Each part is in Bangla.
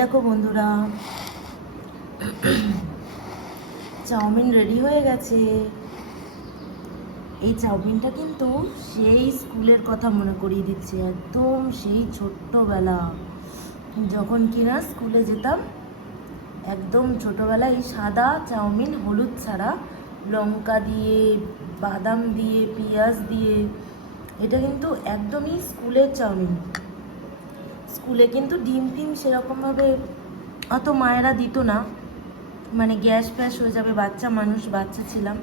দেখো বন্ধুরা, চাউমিন রেডি হয়ে গেছে। এই চাউমিনটা কিন্তু সেই স্কুলের কথা মনে করিয়ে দিচ্ছে, একদম সেই ছোট্টবেলা যখন কিনা স্কুলে যেতাম। একদম ছোটবেলায় এই সাদা চাউমিন, হলুদ ছাড়া, লঙ্কা দিয়ে, বাদাম দিয়ে, পেঁয়াজ দিয়ে, এটা কিন্তু একদমই স্কুলের চাউমিন। স্কুলে কিন্তু ডিম টিম সেরকমভাবে অত মায়েরা দিত না, মানে গ্যাস ফ্যাস হয়ে যাবে, বাচ্চা মানুষ, বাচ্চা ছিলাম।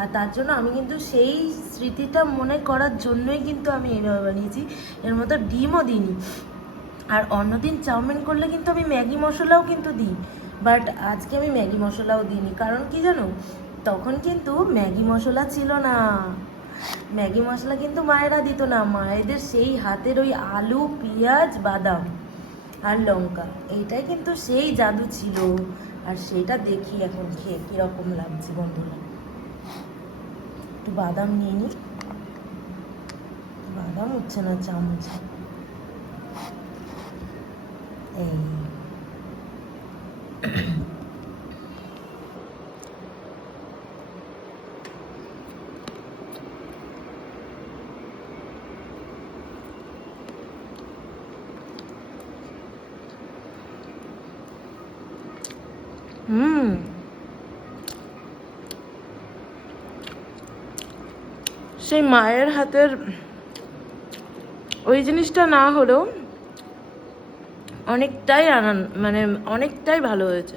আর তার জন্য আমি কিন্তু সেই স্মৃতিটা মনে করার জন্যই কিন্তু আমি এইভাবে বানিয়েছি, এর মধ্যে ডিমও দিইনি। আর অন্যদিন চাউমিন করলে কিন্তু আমি ম্যাগি মশলাও কিন্তু দিই, বাট আজকে আমি ম্যাগি মশলাও দিইনি। কারণ কি জানো, তখন কিন্তু ম্যাগি মশলা ছিল না। ম্যাগি মশলা কিন্তু মায়েরা দিত না। মায়েদের সেই হাতের ওই আলু, পেঁয়াজ, বাদাম আর লঙ্কা, এইটাই কিন্তু সেই জাদু ছিল। আর সেইটা দেখি এখন খেয়ে কীরকম লাগছে বন্ধুরা। একটু বাদাম নিয়ে নিই, বাদাম উঠছে না চামচে। এই সেই মায়ের হাতের ওই জিনিসটা না হলেও অনেকটাই মানে অনেকটাই ভালো হয়েছে।